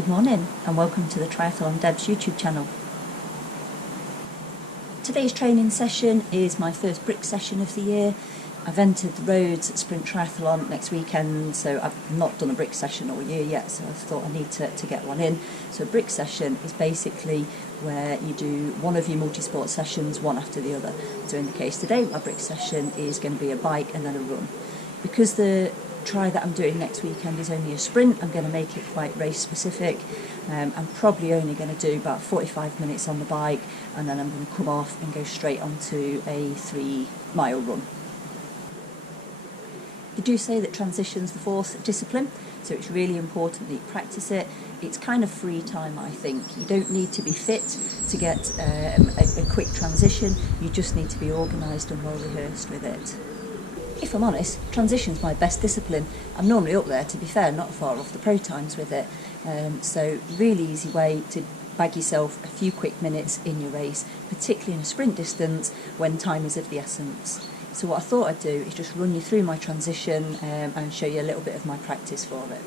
Good morning and welcome to the Triathlon Deb's YouTube channel. Today's training session is my first brick session of the year. I've entered the Roads Sprint Triathlon next weekend, so I've not done a brick session all year yet, so I thought I need to get one in. So a brick session is basically where you do one of your multi-sport sessions one after the other. So in the case today, my brick session is going to be a bike and then a run. Because the try that I'm doing next weekend is only a sprint, I'm going to make it quite race specific. I'm probably only going to do about 45 minutes on the bike, and then I'm going to come off and go straight onto a 3-mile run. They do say that transition's the fourth discipline, so it's really important that you practice it. It's kind of free time, I think. You don't need to be fit to get a quick transition, you just need to be organised and well rehearsed with it. If I'm honest, transition's my best discipline. I'm normally up there, to be fair, not far off the pro times with it. So really easy way to bag yourself a few quick minutes in your race, particularly in a sprint distance when time is of the essence. So what I thought I'd do is just run you through my transition and show you a little bit of my practice for it.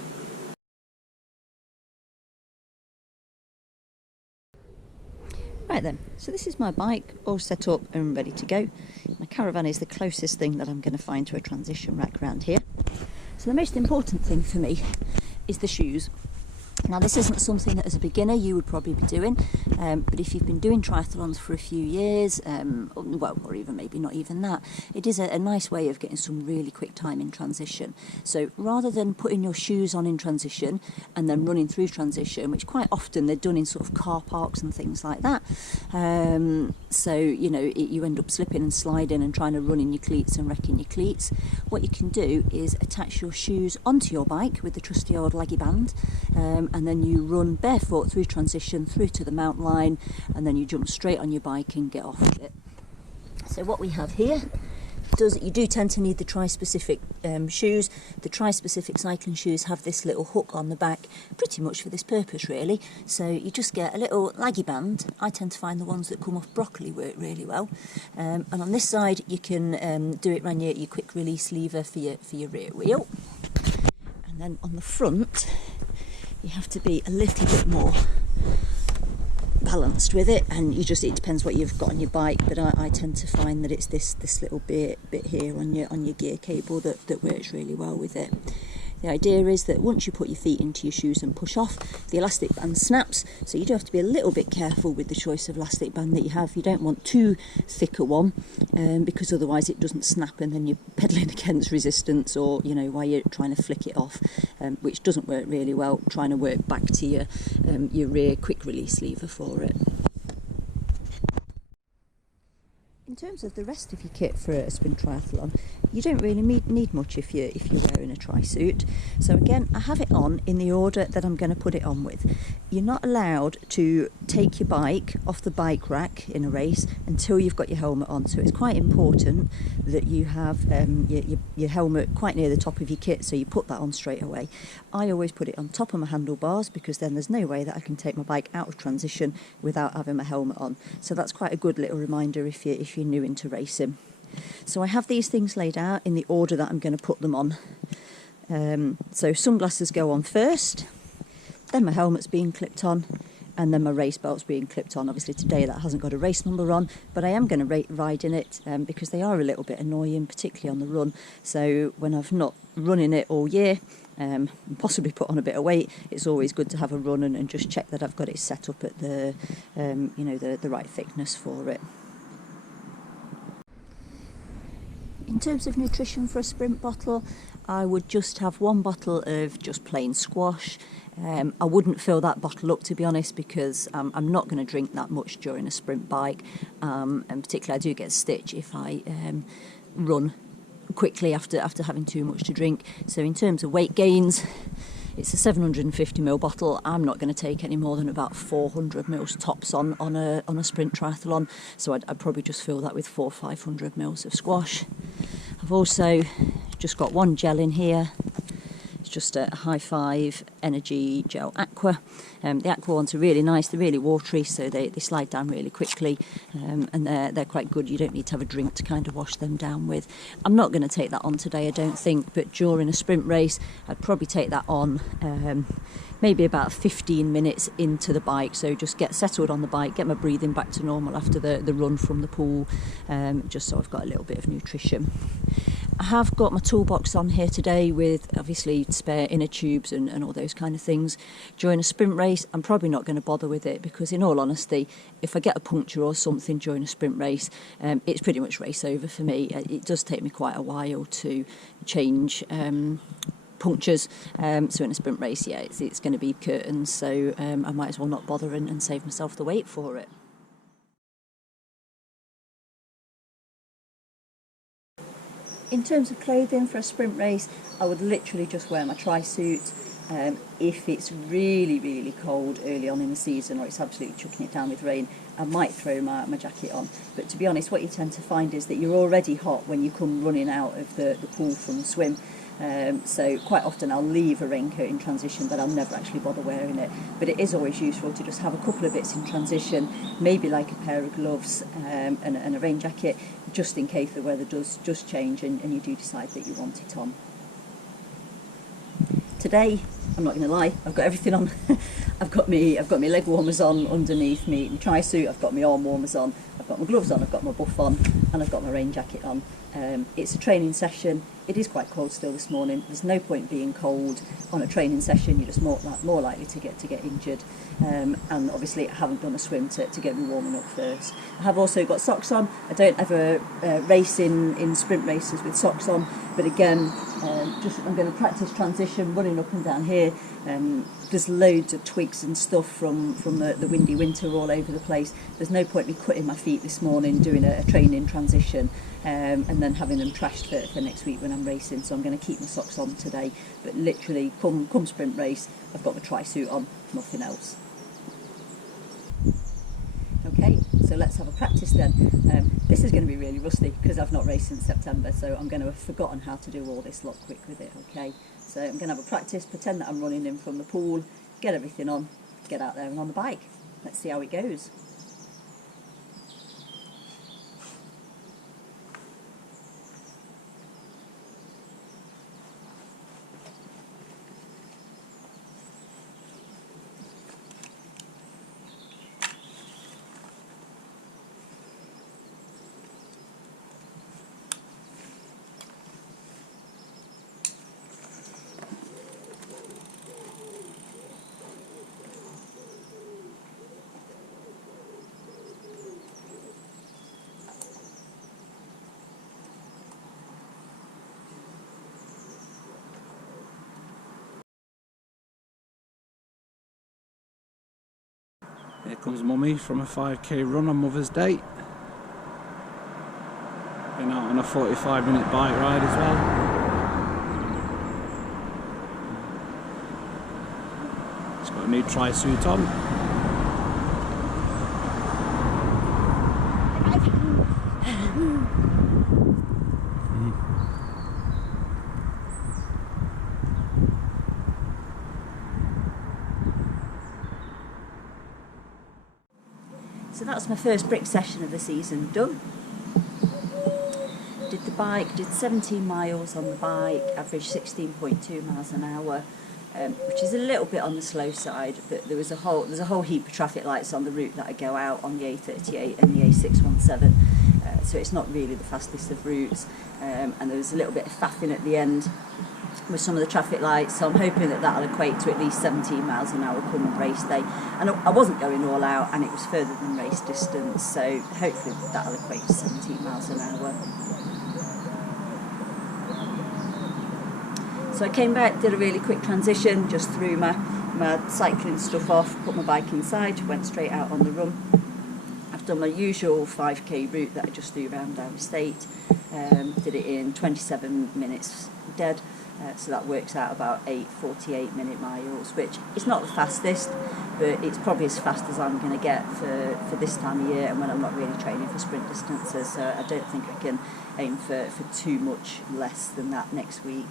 Right then, so this is my bike all set up and ready to go. My caravan is the closest thing that I'm going to find to a transition rack around here. So the most important thing for me is the shoes. Now this isn't something that as a beginner you would probably be doing, but if you've been doing triathlons for a few years, well, or even maybe not even that, it is a nice way of getting some really quick time in transition. So rather than putting your shoes on in transition and then running through transition, which quite often they're done in sort of car parks and things like that, so you know you end up slipping and sliding and trying to run in your cleats and wrecking your cleats. What you can do is attach your shoes onto your bike with the trusty old leggy band, and then you run barefoot through transition through to the mountain line, and then you jump straight on your bike and get off with it. So what we have here you do tend to need the tri-specific shoes. The tri-specific cycling shoes have this little hook on the back pretty much for this purpose really, so you just get a little laggy band. I tend to find the ones that come off broccoli work really well, and on this side you can do it around your quick release lever for your rear wheel, and then on the front you have to be a little bit more balanced with it, and it depends what you've got on your bike, but I tend to find that it's this little bit here on your gear cable that works really well with it. The idea is that once you put your feet into your shoes and push off, the elastic band snaps, so you do have to be a little bit careful with the choice of elastic band that you have. You don't want too thick a one, because otherwise it doesn't snap and then you're pedaling against resistance, or while you're trying to flick it off, which doesn't work really well, trying to work back to your rear quick release lever for it. In terms of the rest of your kit for a sprint triathlon, you don't really need much if you're wearing a tri-suit. So again, I have it on in the order that I'm going to put it on with. You're not allowed to take your bike off the bike rack in a race until you've got your helmet on. So it's quite important that you have your helmet quite near the top of your kit, so you put that on straight away. I always put it on top of my handlebars, because then there's no way that I can take my bike out of transition without having my helmet on. So that's quite a good little reminder if you're new into racing. So I have these things laid out in the order that I'm going to put them on. So sunglasses go on first, then my helmet's being clipped on, and then my race belt's being clipped on. Obviously today that hasn't got a race number on, but I am going to ride in it because they are a little bit annoying, particularly on the run. So when I've not run in it all year, and possibly put on a bit of weight, it's always good to have a run and just check that I've got it set up at the the right thickness for it. In terms of nutrition for a sprint bottle, I would just have one bottle of just plain squash. I wouldn't fill that bottle up, to be honest, because I'm not going to drink that much during a sprint bike, and particularly I do get a stitch if I run quickly after having too much to drink. So in terms of weight gains, it's a 750ml bottle. I'm not going to take any more than about 400ml tops on a sprint triathlon, so I'd probably just fill that with 400-500ml of squash. I've also just got one gel in here. It's just a High Five Energy Gel Aqua. The Aqua ones are really nice, they're really watery, so they slide down really quickly, and they're quite good. You don't need to have a drink to kind of wash them down with. I'm not going to take that on today, I don't think, but during a sprint race I'd probably take that on maybe about 15 minutes into the bike, so just get settled on the bike, get my breathing back to normal after the run from the pool, just so I've got a little bit of nutrition. I have got my toolbox on here today with obviously spare inner tubes and all those kind of things. During a sprint race I'm probably not going to bother with it, because in all honesty, if I get a puncture or something during a sprint race, it's pretty much race over for me. It does take me quite a while to change punctures, so in a sprint race, yeah, it's going to be curtains, so I might as well not bother and save myself the wait for it. In terms of clothing for a sprint race, I would literally just wear my tri-suit. If it's really, really cold early on in the season, or it's absolutely chucking it down with rain, I might throw my jacket on. But to be honest, what you tend to find is that you're already hot when you come running out of the pool from the swim. So quite often I'll leave a raincoat in transition, but I'll never actually bother wearing it. But it is always useful to just have a couple of bits in transition, maybe like a pair of gloves and a rain jacket, just in case the weather does just change and you do decide that you want it on. Today, I'm not going to lie, I've got everything on. I've got my leg warmers on underneath me tri-suit, I've got my arm warmers on, I've got my gloves on, I've got my buff on, and I've got my rain jacket on. It's a training session. It is quite cold still this morning. There's no point being cold on a training session. You're just more likely to get injured. And obviously I haven't done a swim to get me warming up first. I have also got socks on. I don't ever race in sprint races with socks on, but again, I'm going to practice transition, running up and down here. There's loads of twigs and stuff from the windy winter all over the place. There's no point me cutting my feet this morning doing a training transition and then having them trashed for next week when I'm racing. So I'm going to keep my socks on today, but literally come sprint race, I've got the tri-suit on, nothing else. Okay, so let's have a practice then. This is going to be really rusty because I've not raced since September, so I'm going to have forgotten how to do all this lot quick with it, okay? So I'm going to have a practice, pretend that I'm running in from the pool, get everything on, get out there and on the bike. Let's see how it goes. Here comes Mummy from a 5k run on Mother's Day. Been out on a 45-minute bike ride as well. She's got a new tri-suit on. So that's my first brick session of the season done. Did the bike, did 17 miles on the bike, averaged 16.2 miles an hour, which is a little bit on the slow side, but there's a whole heap of traffic lights on the route that I go out on the A38 and the A617, so it's not really the fastest of routes, and there was a little bit of faffing at the end with some of the traffic lights, so I'm hoping that that'll equate to at least 17 miles an hour come race day. And I wasn't going all out, and it was further than race distance, so hopefully that'll equate to 17 miles an hour. So I came back, did a really quick transition, just threw my cycling stuff off, put my bike inside, went straight out on the run. I've done my usual 5k route that I just do around our estate, did it in 27 minutes dead. So that works out about 8:48 minute miles, which is not the fastest, but it's probably as fast as I'm going to get for this time of year and when I'm not really training for sprint distances, so I don't think I can aim for too much less than that next week.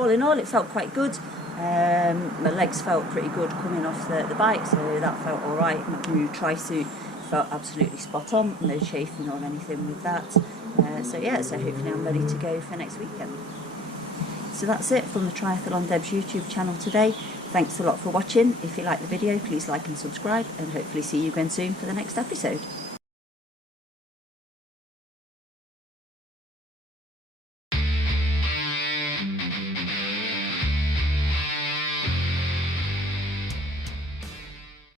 all in all, it felt quite good. My legs felt pretty good coming off the bike, so that felt alright. My new tri-suit felt absolutely spot on, no chafing or anything with that. So hopefully I'm ready to go for next weekend. So that's it from the Triathlon Deb's YouTube channel today. Thanks a lot for watching. If you like the video, please like and subscribe, and hopefully see you again soon for the next episode.